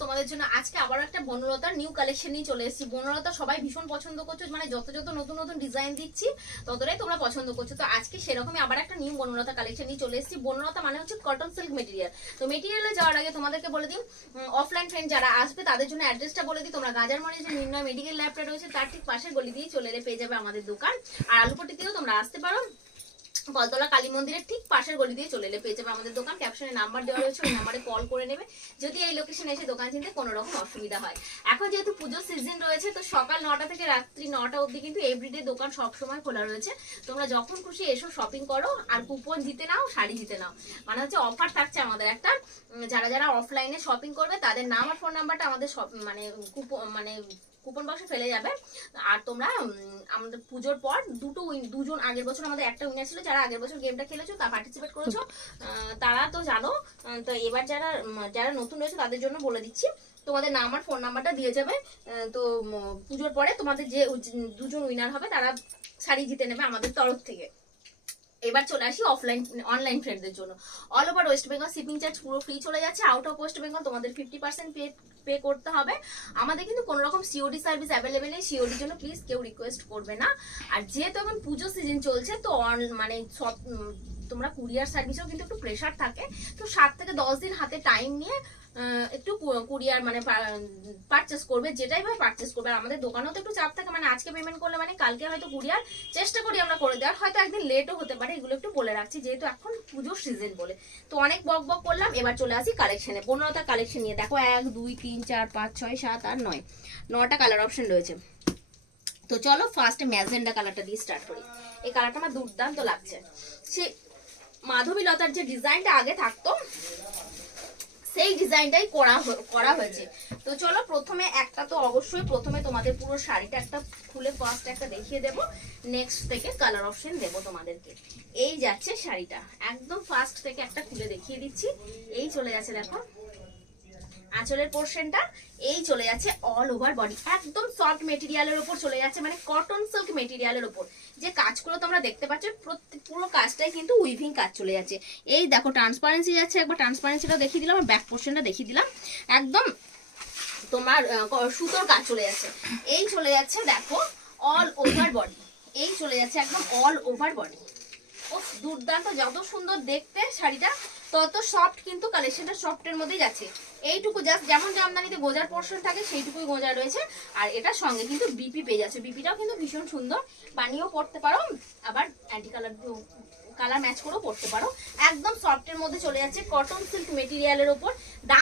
তোমাদের জন্য আজকে আবার একটা বনলতার নিউ কালেকশন নিয়ে চলে এসেছি। বনলতা সবাই ভীষণ পছন্দ করছো, মানে যত যত নতুন নতুন ডিজাইন দিচ্ছি ততটাই তোমরা পছন্দ করছো। তো আজকে সেরকমই আবার একটা নিউ বনলতা কালেকশন নিয়ে চলে এসেছি। বনলতা মানে হচ্ছে কটন সিল্ক মেটেরিয়াল। তো মেটেরিয়ালে যাওয়ার আগে তোমাদেরকে বলে দিই, অফলাইন ফ্রেন্ড যারা আসবে তাদের জন্য অ্যাড্রেসটা বলে দিই। তোমরা গাজার মানে যে নির্ণয় মেডিকেল ল্যাবটা রয়েছে তার ঠিক পাশের গলি দিয়ে চলে এলে পেয়ে যাবে আমাদের দোকান। আর আলুপট্টিতেও তোমরা আসতে পারো, বলতলা কালী মন্দিরের ঠিক পাশের গলি দিয়ে চলে এলে পেয়ে যাবে আমাদের দোকান। ক্যাপশনে নাম্বার দেওয়া রয়েছে, ওই নাম্বারে কল করে নেবে যদি এই লোকেশনে এসে দোকান চিনতে কোনো রকম অসুবিধা হয়। এখন যেহেতু পুজোর সিজন রয়েছে, তো সকাল 9টা থেকে রাত্রি 9টা অবধি কিন্তু এভরিডে দোকান সবসময় খোলা রয়েছে। তোমরা যখন খুশি এসো শপিং করো, আর কুপন জিতে নাও, শাড়ি জিতে নাও। মানে হচ্ছে অফার থাকছে আমাদের একটা। যারা যারা অফলাইনে শপিং করবে তাদের নাম আর ফোন নাম্বারটা আমাদের মানে কুপন বক্সে ফেলে যাবে। আর তোমরা আমাদের পুজোর পর দুজন, আগের বছর আমাদের একটা উইনার ছিল, যারা আগের বছর গেমটা খেলেছো তা পার্টিসিপেট করেছো তারা তো জানো। তো এবার যারা যারা নতুন রয়েছে তাদের জন্য বলে দিচ্ছি, তোমাদের নাম আর ফোন নাম্বারটা দিয়ে যাবে। তো পুজোর পরে তোমাদের যে দুজন উইনার হবে তারা শাড়ি জিতে নেবে আমাদের তরফ থেকে। এবার চলে আসি অনলাইন ফ্রেন্ডদের জন্য। All over West Bengal shipping charge পুরো ফ্রি চলে যাচ্ছে। আউট অফ ওয়েস্ট বেঙ্গল তোমাদের 50% পে করতে হবে। আমাদের কিন্তু কোনো রকম সিওডি সার্ভিস অ্যাভেলেবেল নেই। সিওডির জন্য প্লিজ কেউ রিকোয়েস্ট করবে না। আর যেহেতু এখন পুজো সিজন চলছে, তো মানে সব তোমরা কুরিয়ার সার্ভিসেও কিন্তু একটু প্রেশার থাকে। তো 7 থেকে 10 দিন হাতে টাইম নিয়ে একটু কুরিয়ার মানে পারচেস করবে, যেটাই ভাবে পারচেস করবে। আর আমাদের দোকানেও তো একটু চাপ থাকে, মানে আজকে পেমেন্ট করলে মানে কালকে হয়তো কুরিয়ার চেষ্টা করি আমরা করে দেওয়ার, হয়তো একদিন লেটও হতে পারে। এগুলো একটু বলে রাখছি যেহেতু এখন পুজোর সিজন বলে। তো অনেক বক বক করলাম, এবার চলে আসি কালেকশনে। 15টা কালেকশন নিয়ে দেখো, 1 2 3 4 5 6 7 8 9 9টা কালার অপশন রয়েছে। তো চলো ফার্স্ট ম্যাজেন্ডা কালারটা দিয়ে স্টার্ট করি। এই কালারটা আমার দুর্দান্ত লাগছে। সে মাধবী লতার যে ডিজাইনটা আগে থাকতো সেই ডিজাইনটাই করা হয়েছে। তো চলো প্রথমে একটা, তো অবশ্যই প্রথমে তোমাদের পুরো শাড়িটা একটা খুলে ফার্স্ট একটা দেখিয়ে দেবো, নেক্সট থেকে কালার অপশন দেবো তোমাদেরকে। এই যাচ্ছে শাড়িটা, একদম ফার্স্ট থেকে একটা খুলে দেখিয়ে দিচ্ছি। এই চলে যাচ্ছে দেখো আঁচলের পোর্শনটা, এই চলে যাচ্ছে অল ওভার বডি একদম সফট মেটেরিয়ালের উপর চলে যাচ্ছে, মানে কটন সিল্ক মেটেরিয়ালের উপর। যে কাজগুলো তোমরা দেখতে পাচ্ছ পুরো কাজটাই কিন্তু উইভিং কাজ চলে যাচ্ছে। এই দেখো ট্রান্সপারেন্সি যাচ্ছে, একবার ট্রান্সপারেন্সিটা দেখিয়ে দিলাম, আর ব্যাক পোর্শনটা দেখিয়ে দিলাম। একদম তোমার সুতোর কাজ চলে যাচ্ছে। এই চলে যাচ্ছে দেখো অল ওভার বডি, এই চলে যাচ্ছে একদম অল ওভার বডি। ও দুর্দান্ত, যত সুন্দর দেখতে শাড়িটা তত সফট, কিন্তু কালেকশনটা সফটের মধ্যেই যাচ্ছে। এইটুকু জাস্ট যেমন জামদানিতে গোজার পোর্শন থাকে সেইটুকুই গোজা রয়েছে। আর এটার সঙ্গে কিন্তু বিপি পেয়ে যাচ্ছে, বিপিটাও কিন্তু ভীষণ সুন্দর, বানিয়েও পড়তে পারো, আবার অ্যান্টি কালার ম্যাচ করেও পড়তে পারো। একদম সফটের মধ্যে চলে যাচ্ছে, কটন সিল্ক মেটেরিয়ালের ওপর।